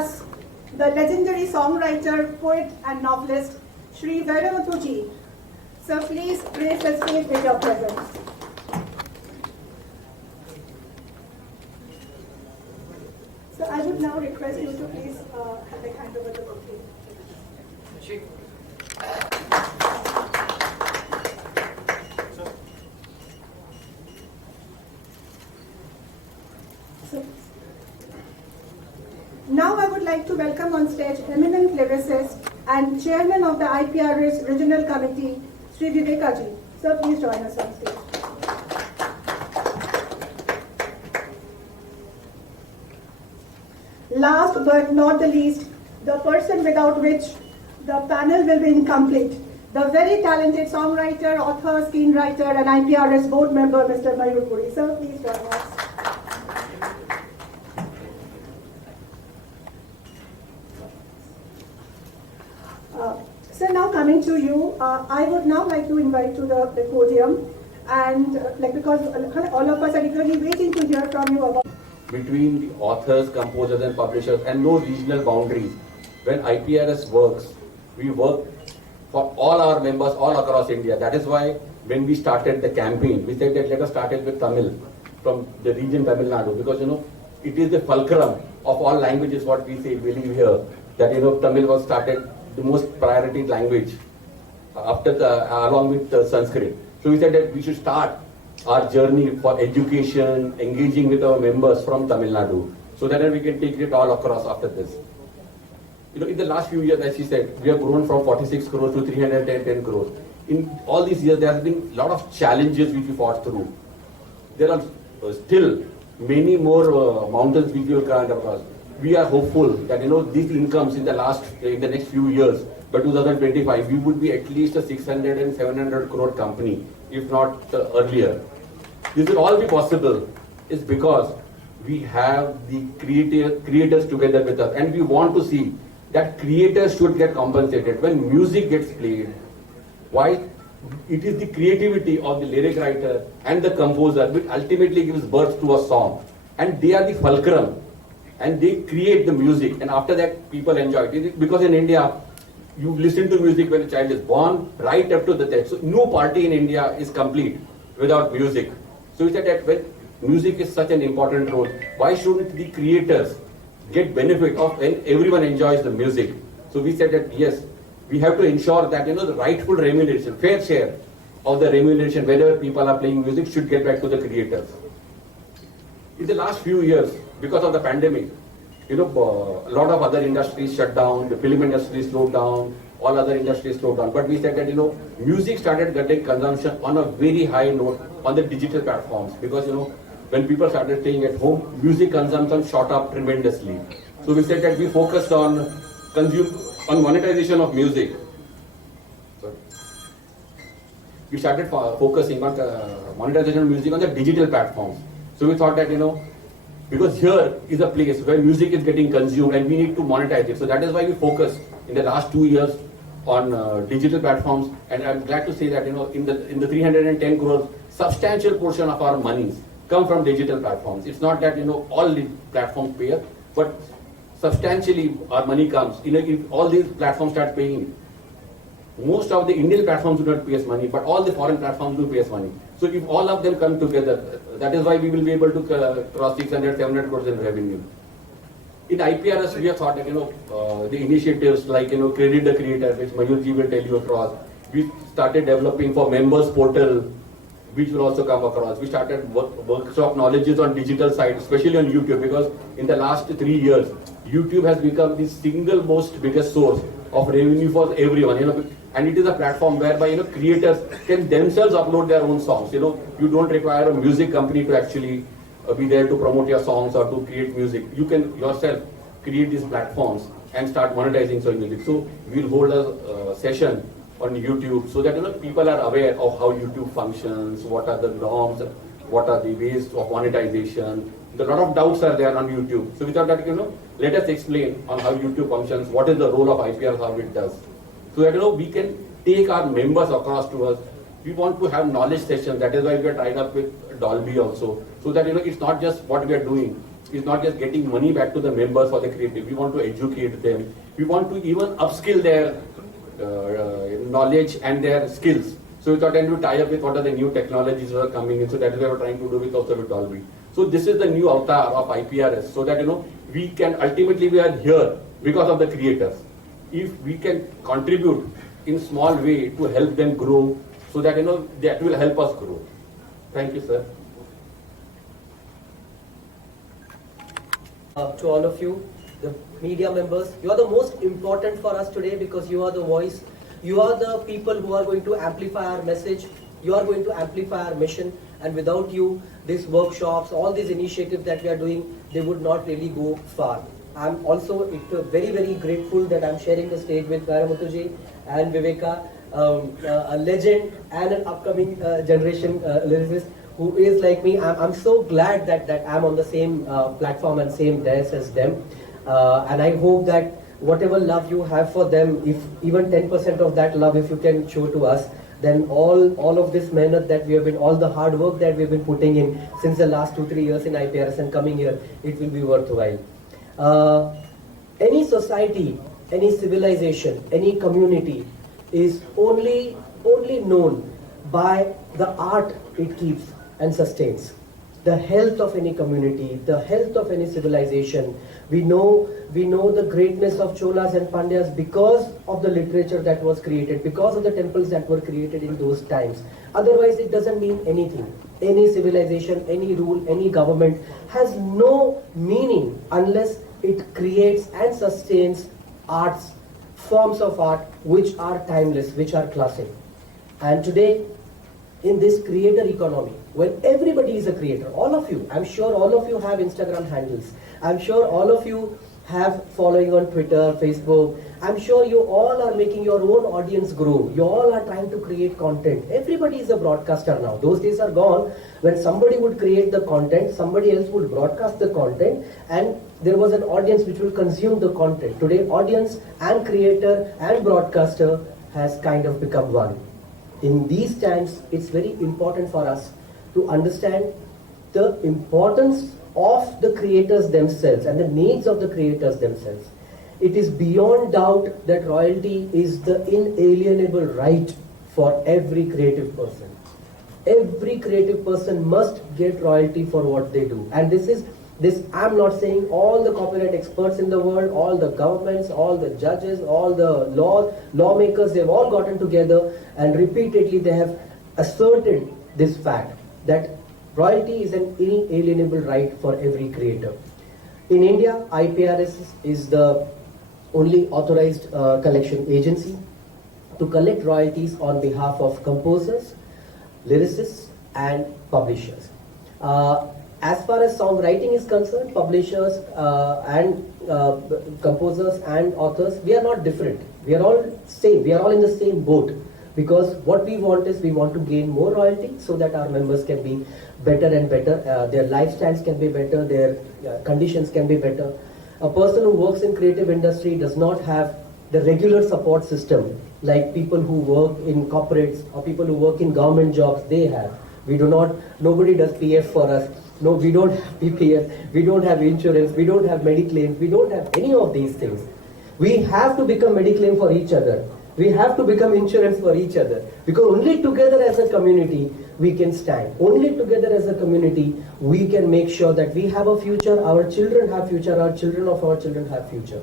us the legendary songwriter, poet and novelist, Shri Veeramathuji. So please grace the stage with your presence. So I would now request you to please hand over the bouquet. Now I would like to welcome on stage eminent lyricist and chairman of the Iprs Regional Committee, Sri Vivekaji. Sir, please join us on stage. Last but not the least, the person without which the panel will be incomplete, the very talented songwriter, author, screenwriter and Iprs board member, Mr. Mayur Puri. Sir, please join us. So now coming to you, I would now like to invite to the podium, and because all of us are eagerly waiting to hear from you about between the authors, composers and publishers, and no regional boundaries. When Iprs works, we work for all our members all across India. That is why when we started the campaign, we said that let us start it with Tamil from the region Tamil Nadu, because it is the fulcrum of all languages. What we say, believe here, that Tamil was started the most priority language after along with Sanskrit. So we said that we should start our journey for education, engaging with our members from Tamil Nadu, so that we can take it all across after this. In the last few years, as she said, we have grown from 46 crores to 310 crores. In all these years, there have been a lot of challenges which we fought through. There are still many more mountains which we will climb across. We are hopeful that these incomes in the next few years, by 2025, we would be at least a 600 and 700 crore company, if not earlier. This will all be possible is because we have the creators together with us, and we want to see that creators should get compensated when music gets played. Why? It is the creativity of the lyric writer and the composer which ultimately gives birth to a song, and they are the fulcrum. And they create the music, and after that people enjoy it. Because in India, you listen to music when a child is born, right up to the death. So no party in India is complete without music. So we said that when music is such an important role, why shouldn't the creators get benefit of when everyone enjoys the music? So we said that yes, we have to ensure that the rightful remuneration, fair share of the remuneration, whether people are playing music, should get back to the creators. In the last few years, because of the pandemic, a lot of other industries shut down, the film industry slowed down, all other industries slowed down. But we said that, music started getting consumption on a very high note on the digital platforms, because, when people started staying at home, music consumption shot up tremendously. So we said that we focused on monetization of music. We started focusing on monetization of music on the digital platforms. So we thought that, because here is a place where music is getting consumed and we need to monetize it. So that is why we focused in the last 2 years on digital platforms. And I'm glad to say that, in the 310 crores, substantial portion of our monies come from digital platforms. It's not that, all the platforms pay us, but substantially our money comes. If all these platforms start paying, most of the Indian platforms do not pay us money, but all the foreign platforms do pay us money. So if all of them come together, that is why we will be able to cross 600, 700 crores in revenue. In Iprs, we have thought that, the initiatives like, Credit the Creator, which Mayurji will tell you across. We started developing for members portal, which will also come across. We started workshop knowledges on digital side, especially on YouTube, because in the last 3 years, YouTube has become the single most biggest source of revenue for everyone. And it is a platform whereby creators can themselves upload their own songs. You don't require a music company to actually be there to promote your songs or to create music. You can yourself create these platforms and start monetizing your music. So we'll hold a session on YouTube so that people are aware of how YouTube functions, what are the norms, what are the ways of monetization. A lot of doubts are there on YouTube. So we thought that let us explain on how YouTube functions, what is the role of Iprs, how it does. So that we can take our members across to us. We want to have knowledge sessions. That is why we are tied up with Dolby also. So that it's not just what we are doing, is not just getting money back to the members for the creative. We want to educate them. We want to even upskill their knowledge and their skills. So we thought, and we tie up with what are the new technologies that are coming in. So that is what we're trying to do with also with Dolby. So this is the new avatar of IPRS, so that we can ultimately, we are here because of the creators. If we can contribute in small way to help them grow, so that that will help us grow. Thank you, sir. To all of you, the media members, you are the most important for us today because you are the voice. You are the people who are going to amplify our message. You are going to amplify our mission. And without you, these workshops, all these initiatives that we are doing, they would not really go far. I'm also very, very grateful that I'm sharing the stage with Varamuthuji and Viveka, a legend and an upcoming generation lyricist who is like me. I'm so glad that I'm on the same platform and same dais as them. And I hope that whatever love you have for them, if even 10% of that love, if you can show to us, then all of this mehnat that we have been, all the hard work that we've been putting in since the last 2-3 years in IPRS and coming here, it will be worthwhile. Any society, any civilization, any community is only known by the art it keeps and sustains. The health of any community, the health of any civilization. We know the greatness of Cholas and Pandyas because of the literature that was created, because of the temples that were created in those times. Otherwise, it doesn't mean anything. Any civilization, any rule, any government has no meaning unless it creates and sustains arts, forms of art which are timeless, which are classic. And today, in this creator economy, when everybody is a creator, all of you, I'm sure all of you have Instagram handles. I'm sure all of you have following on Twitter, Facebook. I'm sure you all are making your own audience grow. You all are trying to create content. Everybody is a broadcaster now. Those days are gone when somebody would create the content, somebody else would broadcast the content, and there was an audience which will consume the content. Today, audience and creator and broadcaster has kind of become one. In these times, it's very important for us to understand the importance of the creators themselves and the needs of the creators themselves. It is beyond doubt that royalty is the inalienable right for every creative person. Every creative person must get royalty for what they do. And this I'm not saying all the copyright experts in the world, all the governments, all the judges, all the lawmakers, they've all gotten together and repeatedly they have asserted this fact that royalty is an inalienable right for every creator. In India, IPRS is the only authorized collection agency to collect royalties on behalf of composers, lyricists, and publishers. As far as songwriting is concerned, publishers and composers and authors, we are not different. We are all same. We are all in the same boat. Because what we want is we want to gain more royalty so that our members can be better and better, their lifestyles can be better, their conditions can be better. A person who works in creative industry does not have the regular support system like people who work in corporates or people who work in government jobs, they have. Nobody does PF for us. No, we don't have PPF, we don't have insurance, we don't have mediclaim, we don't have any of these things. We have to become mediclaim for each other. We have to become insurance for each other. Because only together as a community, we can stand. Only together as a community, we can make sure that we have a future, our children have future, our children of our children have future.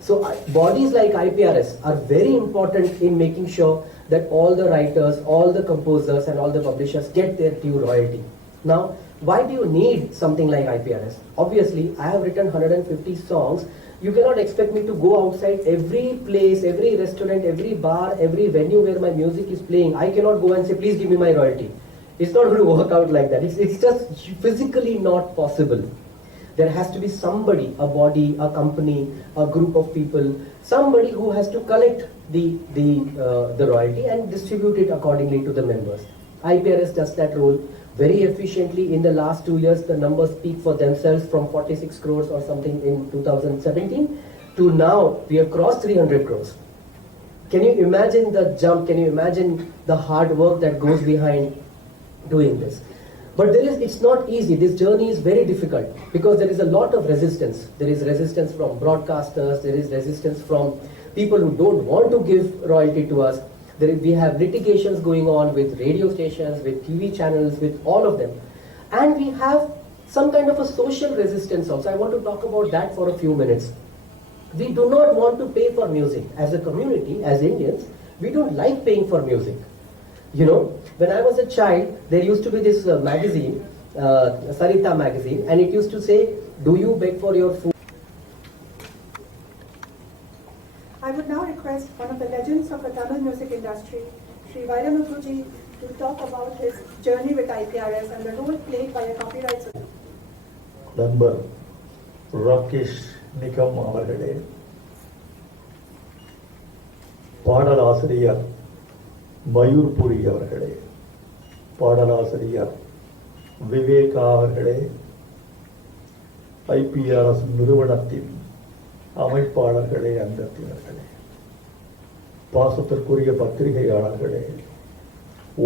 So bodies like IPRS are very important in making sure that all the writers, all the composers and all the publishers get their due royalty. Now, why do you need something like IPRS? Obviously, I have written 150 songs. You cannot expect me to go outside every place, every restaurant, every bar, every venue where my music is playing. I cannot go and say, please give me my royalty. It's not going to work out like that. It's just physically not possible. There has to be somebody, a body, a company, a group of people, somebody who has to collect the royalty and distribute it accordingly to the members. IPRS does that role very efficiently. In the last 2 years, the numbers speak for themselves, from 46 crores or something in 2017 to now we have crossed 300 crores. Can you imagine the jump? Can you imagine the hard work that goes behind doing this? But it's not easy. This journey is very difficult because there is a lot of resistance. There is resistance from broadcasters. There is resistance from people who don't want to give royalty to us. We have litigations going on with radio stations, with TV channels, with all of them. And we have some kind of a social resistance also. I want to talk about that for a few minutes. We do not want to pay for music. As a community, as Indians, we don't like paying for music. You know, when I was a child, there used to be this magazine, Sarita magazine, and it used to say, "Do you beg for your food?" I would now request one of the legends of the Tamil music industry, Sri Vairamuthiji, to talk about his journey with IPRS and the role played by a copyright. நண்பர் ராகேஷ் நிகம் அவர்களே, பாடலாசிரியர் மயூர்புரி அவர்களே, பாடலாசிரியர் விவேகா அவர்களே, ஐபிஆர்எஸ் நிறுவனத்தின் அமைப்பாளர்களே, அங்கத்தினர்களே, பாசத்திற்குரிய பத்திரிகையாளர்களே,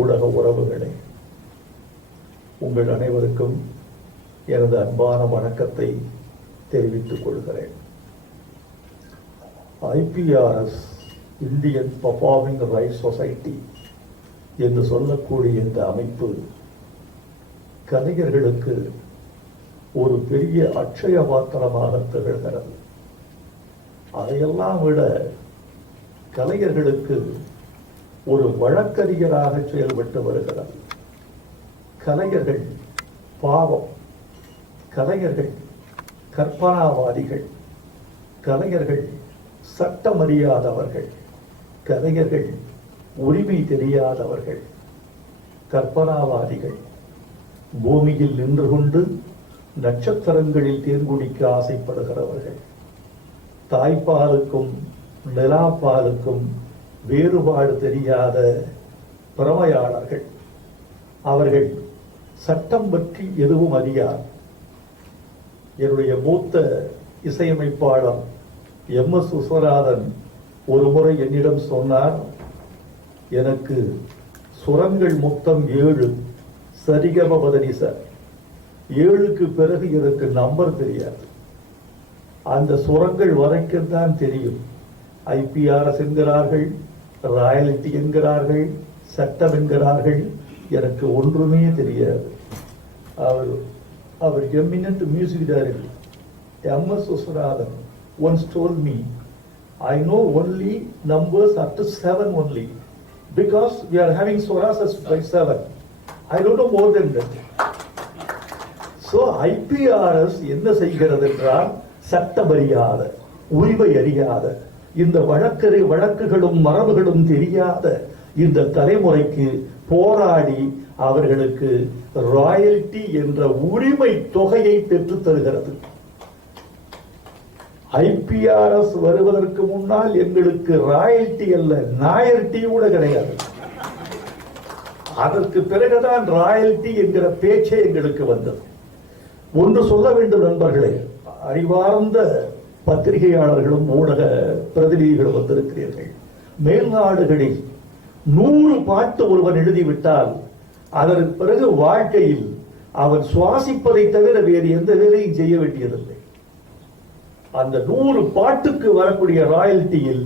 ஊடக உறவுகளே, உங்கள் அனைவருக்கும் எனது அன்பான வணக்கத்தை தெரிவித்துக் கொள்கிறேன். IPRS Indian performing rights society என்று சொல்லக்கூடிய இந்த அமைப்பு கலைஞர்களுக்கு ஒரு பெரிய அட்சய பாத்திரமாக திகழ்கிறது. அதையெல்லாம் விட கலைஞர்களுக்கு ஒரு வழக்கறிஞராக செயல்பட்டு வருகிறது. கலைஞர்கள் பாவம், கலைஞர்கள் கற்பனாவாதிகள், கலைஞர்கள் சட்டமறியாதவர்கள், கலைஞர்கள் உரிமை தெரியாதவர்கள், கற்பனாவாதிகள், பூமியில் நின்று கொண்டு நட்சத்திரங்களில் தேன்குடிக்க ஆசைப்படுகிறவர்கள், தாய்ப்பாலுக்கும் நிலாப்பாலுக்கும் வேறுபாடு தெரியாத பிரமையாளர்கள், அவர்கள் சட்டம் பற்றி எதுவும் அறியார். என்னுடைய மூத்த இசையமைப்பாளர் எம்.எஸ். விஸ்வநாதன் ஒரு முறை என்னிடம் சொன்னார், எனக்கு சுரங்கள் மொத்தம் 7, சரிகம பதனிச 7க்கு பிறகு எனக்கு நம்பர் தெரியாது. அந்த சுரங்கள் வரைக்கும் தான் தெரியும். ஐபிஆர்எஸ் என்கிறார்கள், ராயல்டி என்கிறார்கள், சட்டம் என்கிறார்கள், எனக்கு ஒன்றுமே தெரியாது. அவர் eminent music director M S. Viswanathan once told me, I know only numbers up to 7 only, because we are having swaras by 7. I don't know more than that. So IPRS என்ன செய்கிறது என்றால், சட்டமறியாத, உரிமை அறியாத, இந்த வழக்குகளும் மரபுகளும் தெரியாத இந்த தலைமுறைக்கு போராடி அவர்களுக்கு ராயல்டி என்ற உரிமை தொகையை பெற்றுத் தருகிறது. ஐபிஆர்எஸ் வருவதற்கு முன்னால் எங்களுக்கு ராயல்டி அல்ல, நாயர்டி கூட கிடையாது. அதற்கு பிறகுதான் ராயல்டி என்கிற பேச்சே எங்களுக்கு வந்தது. ஒன்று சொல்ல வேண்டும் நண்பர்களே, அறிவார்ந்த பத்திரிகையாளர்களும் ஊடக பிரதிநிதிகளும் வந்திருக்கிறீர்கள். மேல்நாடுகளில் 100 பாட்டு ஒருவன் எழுதிவிட்டால் அதற்கு பிறகு வாழ்க்கையில் அவன் சுவாசிப்பதை தவிர வேறு எந்த வேலையும் செய்ய வேண்டியதில்லை. அந்த 100 பாட்டுக்கு வரக்கூடிய ராயல்டியில்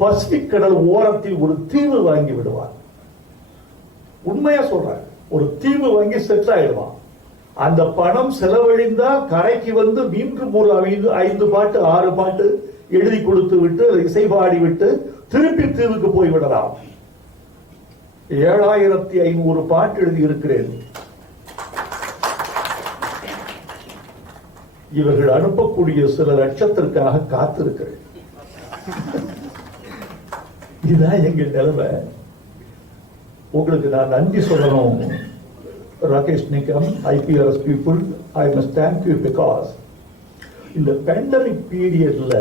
பசிபிக் கடல் ஓரத்தில் ஒரு தீவு வாங்கி விடுவான். உண்மையா சொல்றேன், ஒரு தீவு வாங்கி செட்டில் ஆயிடுவான். அந்த பணம் செலவழிந்தால் கரைக்கு வந்து மீண்டும் ஒரு 5 பாட்டு 6 பாட்டு எழுதி கொடுத்து விட்டு இசை பாடி விட்டு திருப்பி தீவுக்கு போய்விடலாம். 7500 பாட்டு எழுதி இருக்கிறேன். இவர்கள் அனுப்பக்கூடிய சில லட்சத்திற்காக காத்திருக்கிறேன். இதுதான் எங்கள் நிலைமை. உங்களுக்கு நான் நன்றி சொல்லணும். ராகேஷ் Nigam, IPRS people, I must thank you because இந்த பேண்டமிக் பீரியட்ல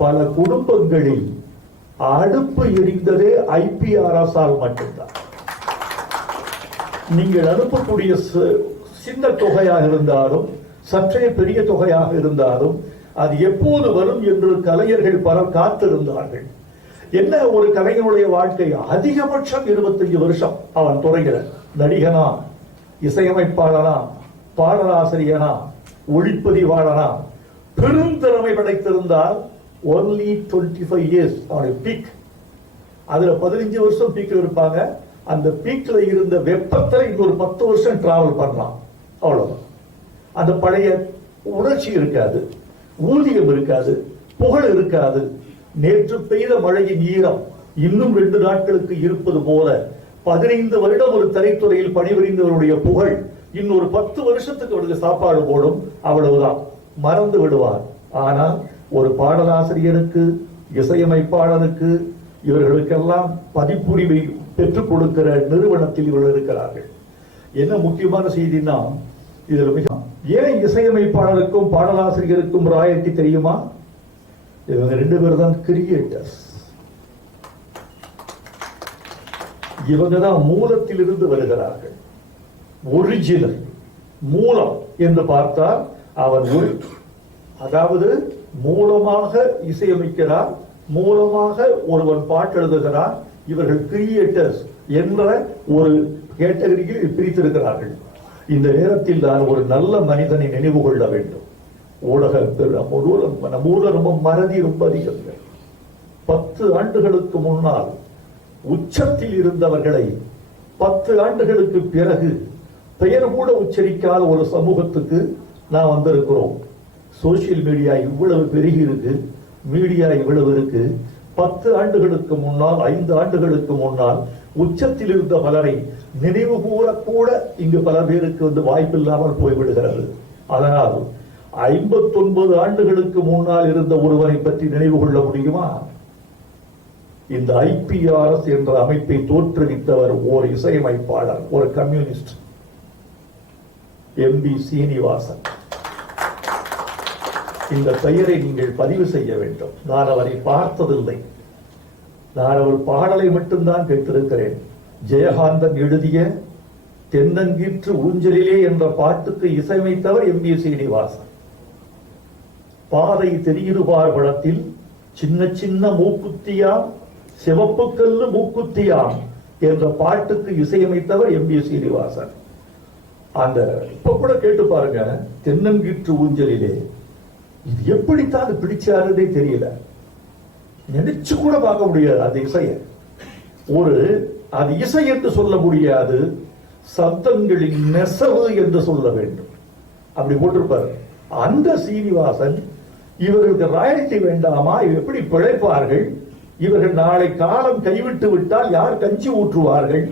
பல குடும்பங்களில் அடுப்பு எரிந்ததே IPRS ஆல் மட்டும்தான். நீங்கள் அனுப்பக்கூடிய சின்ன தொகையாக இருந்தாலும் சற்றே பெரிய தொகையாக இருந்தாலும் அது எப்போது வரும் என்று கலைஞர்கள் பலர் காத்திருந்தார்கள். என்ன ஒரு கலைஞனுடைய வாழ்க்கை அதிகபட்சம் 25 வருஷம் அவன் துறைகிற நடிகனா இசையமைப்பாளனாம், பாடலாசிரியனாம், ஒளிப்பதிவாளனாம் பெருந்திறமை படைத்திருந்தால் only 25 years அவனுடைய பீக். அதுல 15 வருஷம் பீக்ல இருப்பாங்க. அந்த பீக்ல இருந்த வெப்பத்துல இன்னொரு 10 வருஷம் டிராவல் பண்ணலாம். அவ்வளவுதான். அந்த பழைய உணர்ச்சி இருக்காது, ஊதியம் இருக்காது, புகழ் இருக்காது. நேற்று பெய்த மழையின் ஈரம் இன்னும் 2 நாட்களுக்கு இருப்பது போல 15 வருடம் ஒரு திரைத்துறையில் பணிபுரிந்தவருடைய புகழ் இன்னொரு 10 வருஷத்துக்கு அவருக்கு சாப்பாடு போடும். அவ்வளவுதான், மறந்து விடுவார். ஆனால் ஒரு பாடலாசிரியருக்கு, இசையமைப்பாளருக்கு, இவர்களுக்கெல்லாம் பதிப்புரிமை பெற்றுக் கொடுக்கிற நிறுவனத்தில் இவர்கள் இருக்கிறார்கள். என்ன முக்கியமான செய்தினா, இதுல மிக ஏன் இசையமைப்பாளருக்கும் பாடலாசிரியருக்கும் ராயல்டி தெரியுமா? இவங்க 2 பேர் தான் கிரியேட்டர்ஸ். இவங்க தான் மூலத்திலிருந்து வருகிறார்கள். ஒரிஜினல் மூலம் என்று பார்த்தால் அவன் அதாவது மூலமாக இசையமைக்கிறார், மூலமாக ஒருவன் பாட்டு எழுதுகிறார். இவர்கள் கிரியேட்டர்ஸ் என்ற ஒரு கேட்டகரியில் பிரித்திருக்கிறார்கள். இந்த நேரத்தில் தான் ஒரு நல்ல மனிதனை நினைவு கொள்ள வேண்டும். நம்ம ஊர்ல ரொம்ப மறதி ரொம்ப அதிகம். 10 ஆண்டுகளுக்கு முன்னால் உச்சத்தில் இருந்தவர்களை 10 ஆண்டுகளுக்கு பிறகு பெயர் கூட உச்சரிக்காத ஒரு சமூகத்துக்கு நான் வந்திருக்கிறோம். சோசியல் மீடியா இவ்வளவு பெருகி இருக்கு, மீடியா இவ்வளவு இருக்கு. 10 ஆண்டுகளுக்கு முன்னால், 5 ஆண்டுகளுக்கு முன்னால் உச்சத்தில் இருந்த பலரை நினைவு கூறக்கூட இங்கு பல பேருக்கு வாய்ப்பில்லாமல் போய்விடுகிறது. அதனால் 59 ஆண்டுகளுக்கு முன்னால் இருந்த ஒருவரை பற்றி நினைவு கொள்ள முடியுமா? இந்த ஐபிஆர்எஸ் என்ற அமைப்பை தோற்றுவித்தவர் ஒரு இசையமைப்பாளர், ஒரு கம்யூனிஸ்ட், எம்பி சீனிவாசன். இந்த பெயரை நீங்கள் பதிவு செய்ய வேண்டும். நான் அவரை பார்த்ததில்லை, நான் அவர் பாடலை மட்டும்தான் கேட்டிருக்கிறேன். ஜெயகாந்தன் எழுதிய தென்னங்கீற்று ஊஞ்சலிலே என்ற பாட்டுக்கு இசையமைத்தவர் எம்பி சீனிவாசன். பாதை தெரியுதுபார் படத்தில் சின்ன சின்ன மூக்குத்தியாம், சிவப்பு கல்லு மூக்குத்தியாம் என்ற பாட்டுக்கு இசையமைத்தவர் எம்பி சீனிவாசன். அந்த இப்ப கூட கேட்டு பாருங்க, தென்னங்கீற்று ஊஞ்சலிலே இது எப்படித்தான் பிடிச்சாருன்னே தெரியல. நினைச்சு கூட பார்க்க முடியாது அந்த இசையை. அது இசை என்று சொல்ல முடியாது, சப்தங்களின் நெசவு என்று சொல்ல வேண்டும். அப்படி போட்டிருப்பாரு. அந்த சீனிவாசன் இவர்களுக்கு ராயல்டி வேண்டாமா, எப்படி பிழைப்பார்கள், இவர்கள் நாளை காலம் கைவிட்டு விட்டால் யார் கஞ்சி ஊற்றுவார்கள்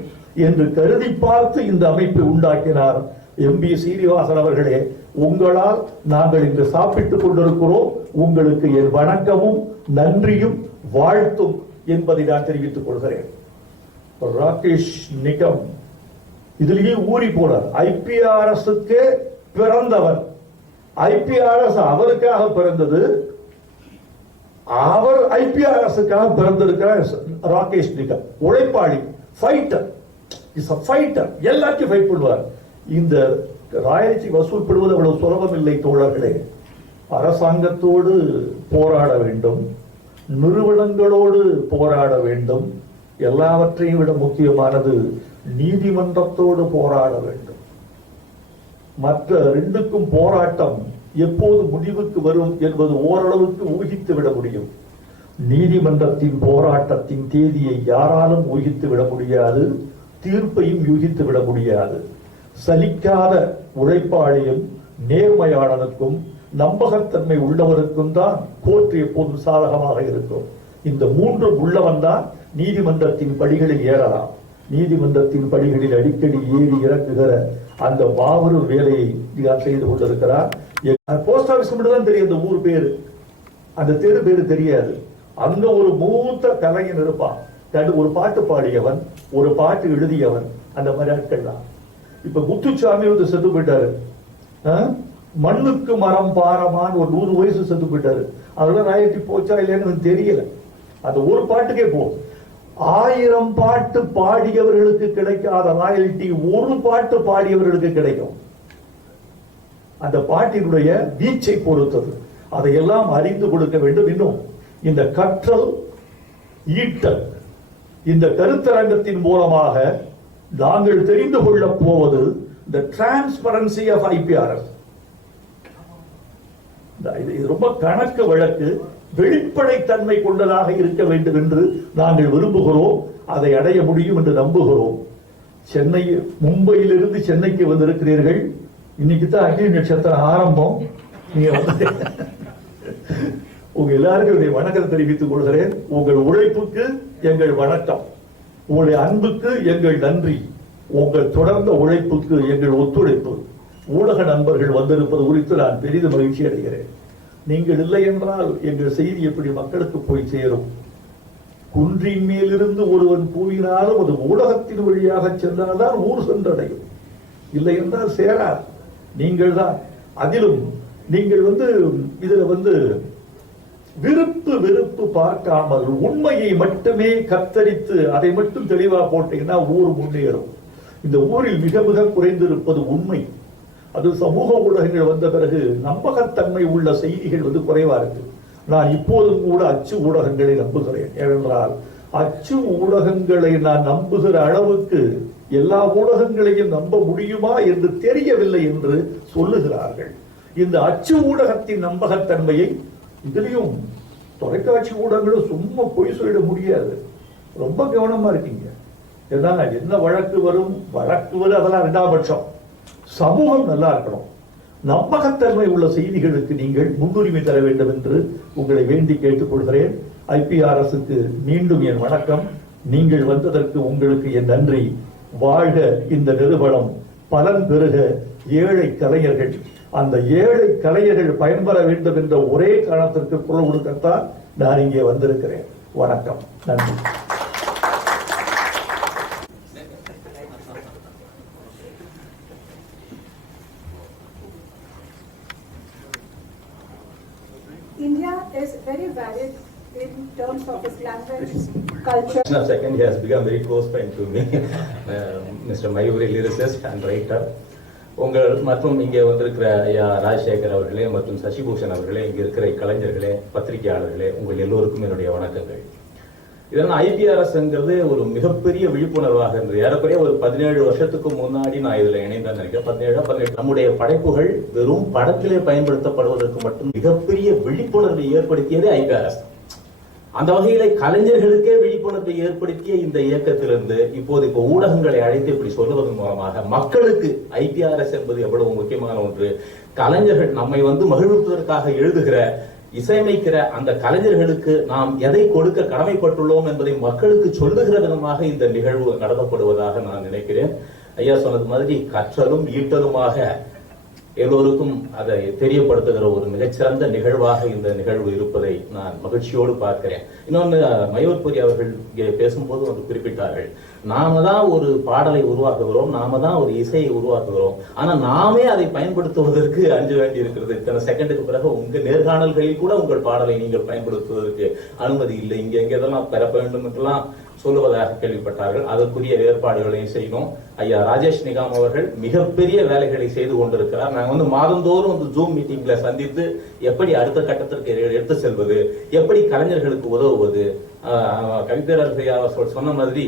என்று கருதி பார்த்து இந்த அமைப்பை உண்டாக்கினார் எம்பி சீனிவாசன் அவர்களே. உங்களால் நாங்கள் இங்கு சாப்பிட்டுக் கொண்டிருக்கிறோம். உங்களுக்கு என் வணக்கமும் நன்றியும் வாழ்த்தும் என்பதை நான் தெரிவித்துக் கொள்கிறேன். ராகேஷ் நிகம் இதிலேயே ஊறி போனார். ஐபிஆர்எஸ்க்கு பிறந்தவர். ஐபிஆர்எஸ் அவருக்காக பிறந்தது, அவர் ஐபிஆர்எஸ்க்காக பிறந்திருக்கிறார். ராகேஷ் நிகம் உழைப்பாளி, ஃபைட்டர், இஸ் a ஃபைட்டர், எல்லாத்தையும் ஃபைட் பண்ணுவார். இந்த ராயல்டி வசூல் பெறுவது அவ்வளவு சுலபம் இல்லை தோழர்களே. அரசாங்கத்தோடு போராட வேண்டும், நிறுவனங்களோடு போராட வேண்டும், எல்லாவற்றையும் விட முக்கியமானது நீதிமன்றத்தோடு போராட வேண்டும். மற்ற 2க்கும் போராட்டம் எப்போது முடிவுக்கு வரும் என்பது ஓரளவுக்கு ஊகித்து விட முடியும். நீதிமன்றத்தின் போராட்டத்தின் தேதியை யாராலும் ஊகித்து விட முடியாது, தீர்ப்பையும் யூகித்து விட முடியாது. சலிக்காத உழைப்பாளியும் நேர்மையாளனுக்கும் நம்பகத்தன்மை உள்ளவருக்கும் தான் கோர்ட் எப்போதும் சாதகமாக இருக்கும். இந்த 3 உள்ளவன் தான் நீதிமன்றத்தின் படிகளில் ஏறலாம். நீதிமன்றத்தின் படிகளில் அடிக்கடி ஏறி இறங்குகிற அந்த மாபெரும் வேலையை செய்து கொண்டிருக்கிறார். போஸ்ட் ஆபீஸ் மட்டும் தான் தெரியும் அந்த ஊர் பேரு, அந்த தெரு பேரு தெரியாது. அங்க ஒரு மூத்த கலைஞன் இருப்பான், ஒரு பாட்டு பாடியவன், ஒரு பாட்டு எழுதியவன், அந்த மாதிரி ஆட்கள் தான். இப்ப முத்துச்சாமி செத்து போயிட்டாரு. மண்ணுக்கு மரம் பாரமான் ஒரு 100 வயசு செத்து போயிட்டாரு. அதெல்லாம் ராயல்டி போச்சா இல்லைன்னு தெரியல. அந்த ஒரு பாட்டுக்கே போ. 1000 பாட்டு பாடியவர்களுக்கு கிடைக்காத ராயல்டி ஒரு பாட்டு பாடியவர்களுக்கு கிடைக்கும். அந்த பாட்டினுடைய வீச்சை பொறுத்தது. அதையெல்லாம் அறிந்து கொடுக்க வேண்டும். இன்னும் இந்த கற்றல் ஈட்டல், இந்த கருத்தரங்கத்தின் மூலமாக நாங்கள் தெரிந்து கொள்ளப் போவது the transparency of IPRS. இது ரொம்ப கணக்கு வழக்கு, வெளிப்படைத்தன்மை கொண்டதாக இருக்க வேண்டும் என்று நாங்கள் விரும்புகிறோம். அதை அடைய முடியும் என்று நம்புகிறோம். சென்னை, மும்பையிலிருந்து சென்னைக்கு வந்திருக்கிறீர்கள். இன்னைக்கு தான் அக்னி நட்சத்திரம் ஆரம்பம். நீங்க வந்து உங்க எல்லாருக்கும் வணக்கத்தை தெரிவித்துக் கொள்கிறேன். உங்கள் உழைப்புக்கு எங்கள் வணக்கம், உங்களுடைய அன்புக்கு எங்கள் நன்றி, உங்கள் தொடர்ந்த உழைப்புக்கு எங்கள் ஒத்துழைப்பு. ஊடக நண்பர்கள் வந்திருப்பது குறித்து நான் பெரிதும் மகிழ்ச்சி அடைகிறேன். நீங்கள் இல்லை என்றால் எங்கள் செய்தி எப்படி மக்களுக்கு போய் சேரும்? குன்றின் மேலிருந்து ஒருவன் கூவினாலும் அது ஊடகத்தின் வழியாக சென்றால்தான் ஊர் சென்றடையும், இல்லை என்றால் சேரார். நீங்கள் தான் அதிலும் நீங்கள் இதுல வெறுப்பு பார்க்காமல் உண்மையை மட்டுமே கத்தரித்து அதை மட்டும் தெளிவா போட்டீங்கன்னா ஊர் முன்னேறும். இந்த ஊரில் மிக மிக குறைந்திருப்பது உண்மை. அது சமூக ஊடகங்கள் வந்த பிறகு நம்பகத்தன்மை உள்ள செய்திகள் குறைவா இருக்கு. நான் இப்போதும் கூட அச்சு ஊடகங்களை நம்புகிறேன். ஏனென்றால் அச்சு ஊடகங்களை நான் நம்புகிற அளவுக்கு எல்லா ஊடகங்களையும் நம்ப முடியுமா என்று தெரியவில்லை என்று சொல்லுகிறார்கள். இந்த அச்சு ஊடகத்தின் நம்பகத்தன்மையை இதுலயும் தொலைக்காட்சி ஊடகங்களும் சும்மா பொய் சொல்லிட முடியாது. ரொம்ப கவனமா இருக்கீங்க. ஏன்னா என்ன வழக்கு வரும் அதெல்லாம் இரண்டாம் பட்சம். சமூகம் நல்லா இருக்கணும். நம்பகத்தன்மை உள்ள செய்திகளுக்கு நீங்கள் முன்னுரிமை தர வேண்டும் என்று உங்களை வேண்டி கேட்டுக்கொள்கிறேன். IPRSக்கு மீண்டும் என் வணக்கம். நீங்கள் வந்ததற்கு உங்களுக்கு என் நன்றி. வாழ்க இந்த நிறுவனம், பலன் பெறுக ஏழை கலைஞர்கள். அந்த ஏழை கலைஞர்கள் பயன்பெற வேண்டும் என்ற ஒரே காரணத்திற்கு குரல் கொடுக்கத்தான் நான் இங்கே வந்திருக்கிறேன். வணக்கம், நன்றி. India is very varied in terms of its language, culture. Second, he has become very close friend to me. Mr. Mayuri, lyricist and writer. உங்கள் மற்றும் இங்கே வந்திருக்கிற ஐயா ராஜசேகர் அவர்களே மற்றும் சசிபூஷன் அவர்களே, இங்கே இருக்கிற கலைஞர்களே, பத்திரிகையாளர்களே, உங்கள் எல்லோருக்கும் என்னுடைய வணக்கங்கள். இதனால் IPRSங்கிறது ஒரு மிகப்பெரிய விழிப்புணர்வாக இருந்தது. ஏறக்குறைய ஒரு 17 வருஷத்துக்கு முன்னாடி நான் இதுல இணைந்தேன் நினைக்கிறேன். 17 நம்முடைய படைப்புகள் வெறும் படத்திலே பயன்படுத்தப்படுவதற்கு மட்டும் மிகப்பெரிய விழிப்புணர்வை ஏற்படுத்தியது IPRS. அந்த வகையில கலைஞர்களுக்கே விழிப்புணர்வை ஏற்படுத்திய இந்த இயக்கத்திலிருந்து இப்போது ஊடகங்களை அழைத்து இப்படி சொல்லுவதன் மூலமாக மக்களுக்கு IPRS என்பது எவ்வளவு முக்கியமான ஒன்று, கலைஞர்கள் நம்மை மகிழ்விப்பதற்காக எழுதுகிற இசையமைக்கிற அந்த கலைஞர்களுக்கு நாம் எதை கொடுக்க கடமைப்பட்டுள்ளோம் என்பதை மக்களுக்கு சொல்லுகிற விதமாக இந்த நிகழ்வு நடத்தப்படுவதாக நான் நினைக்கிறேன். ஐயா சொன்னது மாதிரி கற்றலும் ஈட்டலுமாக எல்லோருக்கும் அதை தெரியப்படுத்துகிற ஒரு மிகச்சிறந்த நிகழ்வாக இந்த நிகழ்வு இருப்பதை நான் மகிழ்ச்சியோடு பார்க்கிறேன். இன்னொன்னு, மயூர்புரி அவர்கள் இங்கே பேசும்போது குறிப்பிட்டார்கள், நாம தான் ஒரு பாடலை உருவாக்குகிறோம், நாம தான் ஒரு இசையை உருவாக்குகிறோம், ஆனா நாமே அதை பயன்படுத்துவதற்கு அஞ்ச வேண்டி இருக்கிறது. இத்தனை செகண்டுக்கு பிறகு உங்க நேர்காணல்களில் கூட உங்கள் பாடலை நீங்கள் பயன்படுத்துவதற்கு அனுமதி இல்லை, இங்க எங்க இதெல்லாம் பெற வேண்டும் என்றெல்லாம் சொல்லுவதாக கேள்விப்பட்டார்கள். அதற்குரிய ஏற்பாடுகளையும் செய்யணும். ஐயா ராஜேஷ் நிகாம் அவர்கள் மிகப்பெரிய வேலைகளை செய்து கொண்டிருக்கிறார். நாங்க மாதந்தோறும் ஜூம் மீட்டிங்ல சந்தித்து எப்படி அடுத்த கட்டத்திற்கு எடுத்து செல்வது, எப்படி கலைஞர்களுக்கு உதவுவது. கவிதரசையா அவர் சொன்ன மாதிரி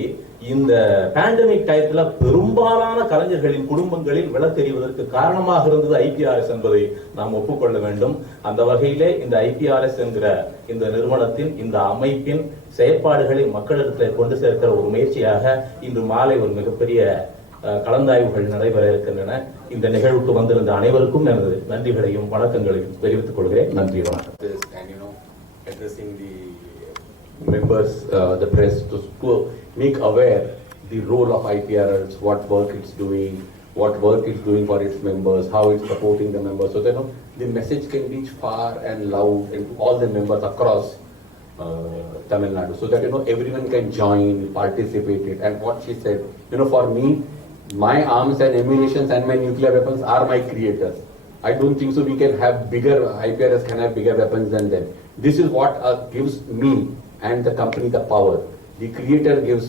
இந்த பேண்டமிக் டயத்துல பெரும்பாலான கலைஞர்களின் குடும்பங்களில் விளக்கெறிவதற்கு காரணமாக இருந்தது IPRS என்பதை நாம் ஒப்புக்கொள்ள வேண்டும். அந்த வகையிலே இந்த IPRS என்கிற இந்த நிறுவனத்தின் இந்த அமைப்பின் செயற்பாடுகளை மக்களிடத்தில் கொண்டு சேர்க்கிற ஒரு முயற்சியாக இன்று மாலை ஒரு மிகப்பெரிய கலந்தாய்வுகள் நடைபெற இருக்கின்றன. இந்த நிகழ்வுக்கு வந்திருந்த அனைவருக்கும் எனது நன்றிகளையும் வணக்கங்களையும் தெரிவித்துக் கொள்கிறேன். நன்றி, வணக்கம். Addressing the members, the press, to make aware the role of IPRS, what work it's doing, what work it's doing for its members, how it's supporting the members, so that the message can reach far and loud and all the members across Tamil Nadu, so that everyone can join, participate it. And what she said, for me, my arms and ammunitions and my nuclear weapons are my creators. I don't think so we can have IPRS can have bigger weapons than them. This is what gives me and the company the power. The creator gives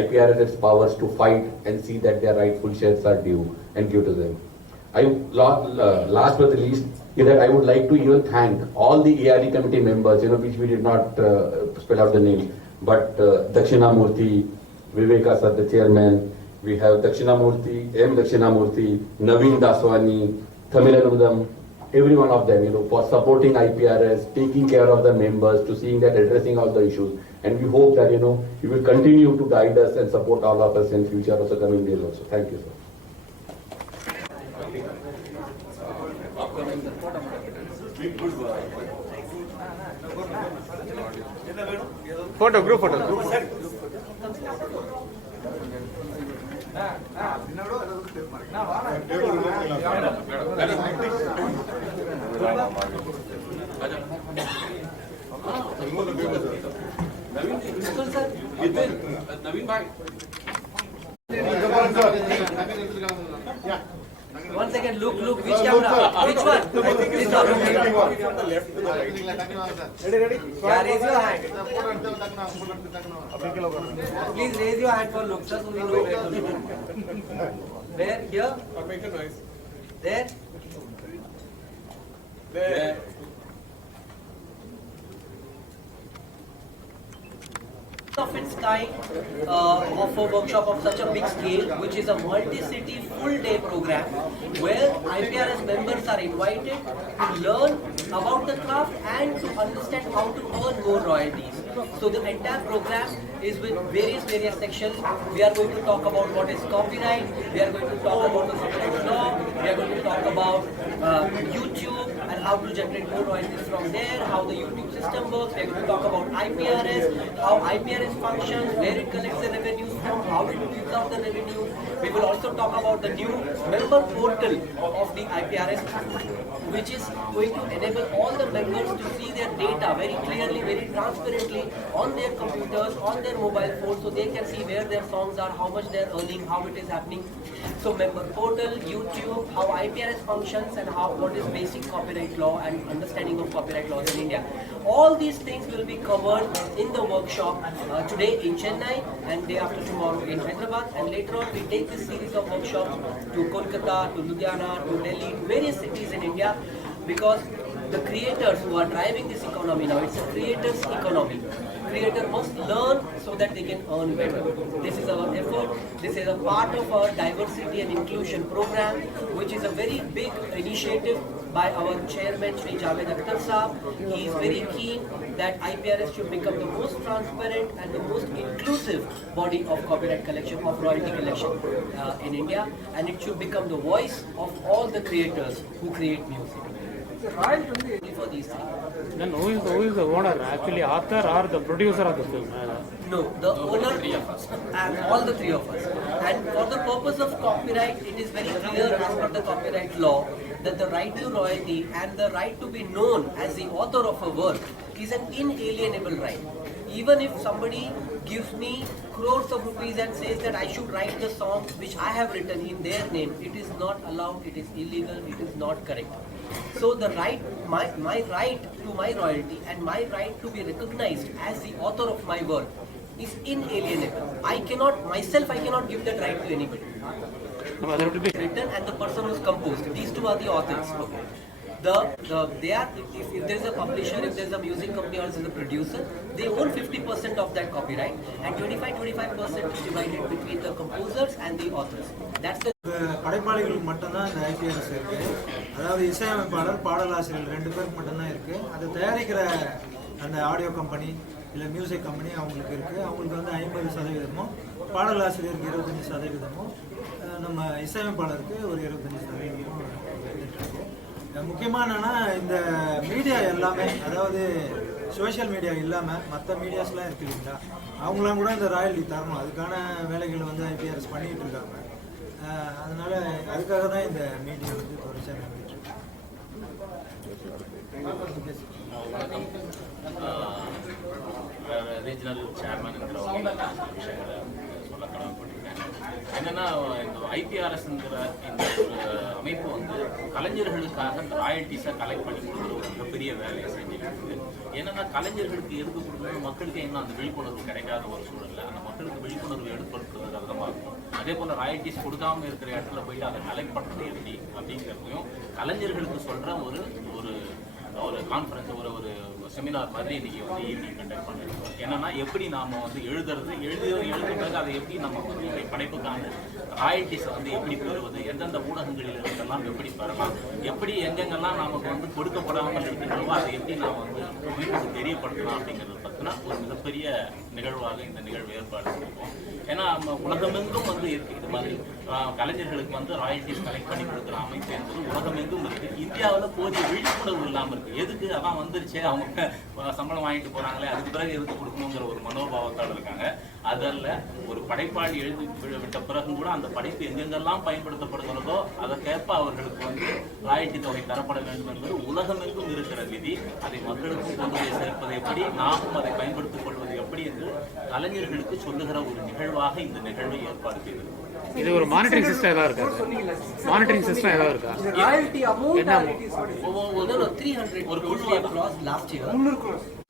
IPRS its powers to fight and see that their rightful shares are due and give to them. Last but the least, is that I would like to even thank all the ARE committee members, which we did not spell out the names, but Dakshinamurthy, Viveka sir, the chairman, We have Dakshinamurthy, M. Dakshinamurthy, Naveen Daswani, Thamilanudam, every one of them, for supporting IPRS, taking care of the members, to seeing that addressing all the issues. And we hope that, you will continue to guide us and support all of us in future, also coming days also. Thank you, sir. group photo. Naveen bhai. One second, look, which camera? Which one? This one. Ready? Yeah, raise your hand. Please raise your hand for look, sir, so we know where to look. Where? Here? Or make a noise. There? There. Of its kind of a workshop of such a big scale, which is a multi-city full-day program where IPRS members are invited to learn about the craft and to understand how to earn more royalties. So the entire program is with various sections. We are going to talk about what is copyright, we are going to talk about the copyright law, we are going to talk about YouTube and how to generate more royalties from there, how the YouTube system works. We are going to talk about IPRS, how IPRS functions, where it collects the revenues from, how it gives out the revenue. We will also talk about the new member portal of the IPRS, which is going to enable all the members to see their data very clearly, very transparently on their computers, on their mobile phones, so they can see where their songs are, how much they're earning, how it is happening. So member portal, YouTube, how IPRS functions, and what is basic copyright law and understanding of copyright laws in India. All these things will be covered in the workshop today in Chennai and day after tomorrow in Hyderabad, and later on we take this series of workshops to Kolkata, to Ludhiana, to Delhi, to various cities in India, because the creators who are driving this economy now, it's a creators economy. Creator must learn so that they can earn better. This is our effort. This is a part of our diversity and inclusion program, which is a very big initiative by our chairman, Shri Javed Akhtar Saab. He is very keen that IPRS should become the most transparent and the most inclusive body of copyright collection, of royalty collection in India, and it should become the voice of all the creators who create music. Only for these things. Then who is the owner? Actually, author or the producer of the film? No, the owner and all the three of us. And for the purpose of copyright, it is very clear as per the copyright law that the right to royalty and the right to be known as the author of a work is an inalienable right. Even if somebody gives me crores of rupees and says that I should write the song which I have written in their name, it is not allowed, it is illegal, it is not correct. So the right, my right to my royalty and my right to be recognized as the author of my work is inalienable. I cannot give that right to anybody. Written and the person who's composed. These two are the authors. Okay. If there is a publisher, if there is a music company or there is a producer, they own 50% of that copyright, and 25% is divided between the composers and the authors. That's the படைப்பாளிகளுக்கு மட்டும்தான் இந்த ஐபிஆர்எஸ் இருக்கு. அதாவது இசையமைப்பாளர், பாடலாசிரியர் 2 பேருக்கு மட்டும்தான் இருக்கு. அதை தயாரிக்கிற அந்த ஆடியோ கம்பெனி இல்லை மியூசிக் கம்பெனி அவங்களுக்கு இருக்கு. அவங்களுக்கு வந்து 50%, பாடலாசிரியருக்கு 25%, நம்ம இசையமைப்பாளருக்கு ஒரு 25%. முக்கியமாக என்னன்னா இந்த மீடியா எல்லாமே, அதாவது சோஷியல் மீடியா இல்லாமல் மற்ற மீடியாஸ்லாம் இருக்கு இல்லைங்களா, அவங்களாம் கூட இந்த ராயல்டி தரணும். அதுக்கான வேலைகளை வந்து ஐபிஆர்எஸ் பண்ணிகிட்டு இருக்காங்க. அதனால அதுக்காக தான் இந்த மீட்டிங் வந்து தொடர்ச்சியாக நடந்துட்டு இருக்கு. ரீஜனல் சேர்மன் விஷயங்களை சொல்ல கடமைப்பட்டிருக்கேன். என்னன்னா, இந்த ஐபிஆர்எஸ்ங்கிற இந்த ஒரு அமைப்பு வந்து கலைஞர்களுக்காக இந்த ராயல்ட்டிஸை கலெக்ட் பண்ணி கொடுக்குற ஒரு மிகப்பெரிய வேலையை செஞ்சுட்டு இருக்கு. என்னன்னா, கலைஞர்களுக்கு எதுக்கு கொடுக்கணும், மக்களுக்கு இன்னும் அந்த விழிப்புணர்வு கிடைக்காத ஒரு சூழல்ல அந்த மக்களுக்கு விழிப்புணர்வு எடுப்படுத்துறது விதமாக இருக்கும். அதே போல ராயல்ட்டிஸ் கொடுக்காம இருக்கிற இடத்துல போயிட்டு அதை கலெக்ட் பண்ணுறது எப்படி அப்படிங்கிறதையும் கலைஞர்களுக்கு சொல்ற ஒரு கான்ஃபரன்ஸ், ஒரு செமினார் மாதிரி இன்னைக்கு வந்து ஈவினிங் கண்டக்ட் பண்ணிருக்கோம். என்னன்னா எப்படி நாம வந்து எழுதுறது எழுத பிறகு அதை எப்படி நம்ம வந்து படைப்புக்கான ராயல்டிஸை வந்து எப்படி பெறுவது, எந்தெந்த ஊடகங்களில் இருந்தெல்லாம் எப்படி பெறலாம், எப்படி எங்கெங்கெல்லாம் நமக்கு வந்து கொடுக்கப்படாமல் இருக்கின்றனோ அதை எப்படி நாம் வந்து வீட்டுக்கு தெரியப்படுத்தலாம் அப்படிங்கிறது பற்றினா ஒரு மிகப்பெரிய நிகழ்வாக இந்த நிகழ்வு ஏற்பாடு பண்ணிருக்கோம். ஏன்னா நம்ம உலகமெங்கும் வந்து இருக்கு இது மாதிரி கலைஞர்களுக்கு வந்து ராயல்டிஸ் கலெக்ட் பண்ணி கொடுக்குற அமைப்பு என்பது உலகமெங்கும் இருக்கு. இந்தியாவில் போதிய விழிப்புணர்வு இல்லாமல் இருக்கு. எதுக்கு அதான் வந்துருச்சே, அவங்க சம்பளம் வாங்கிட்டு போறாங்களே, அதுக்கு பிறகு எடுத்து கொடுக்கணுங்கிற ஒரு மனோபாவத்தால் இருக்காங்க. அதல்ல ஒரு படைப்பாளி எழுதி விட்ட பிறகும் கூட அந்த படைப்பு எங்கெங்கெல்லாம் பயன்படுத்தப்படுகிறதோ அதற்கேற்ப அவர்களுக்கு வந்து ராயல்டி தொகை தரப்பட வேண்டும் என்பது உலகமெங்கும் இருக்கிற விதி. அதை மக்களுக்கும் கொண்டு போய் சேர்ப்பது எப்படி, நாமும் அதை பயன்படுத்திக் கொள்வது எப்படி என்று கலைஞர்களுக்கு சொல்லுகிற ஒரு நிகழ்வாக இந்த நிகழ்வை ஏற்பாடு செய்திருக்கிறோம். இது ஒரு மானிட்டரிங் சிஸ்டம் ஏதாவது இருக்கா? மானிட்டரிங் சிஸ்டம் ஏதாவது இருக்கா? ராயல்டி அமௌண்ட் ஒரு 300 லாஸ்ட் இயர் 300 crores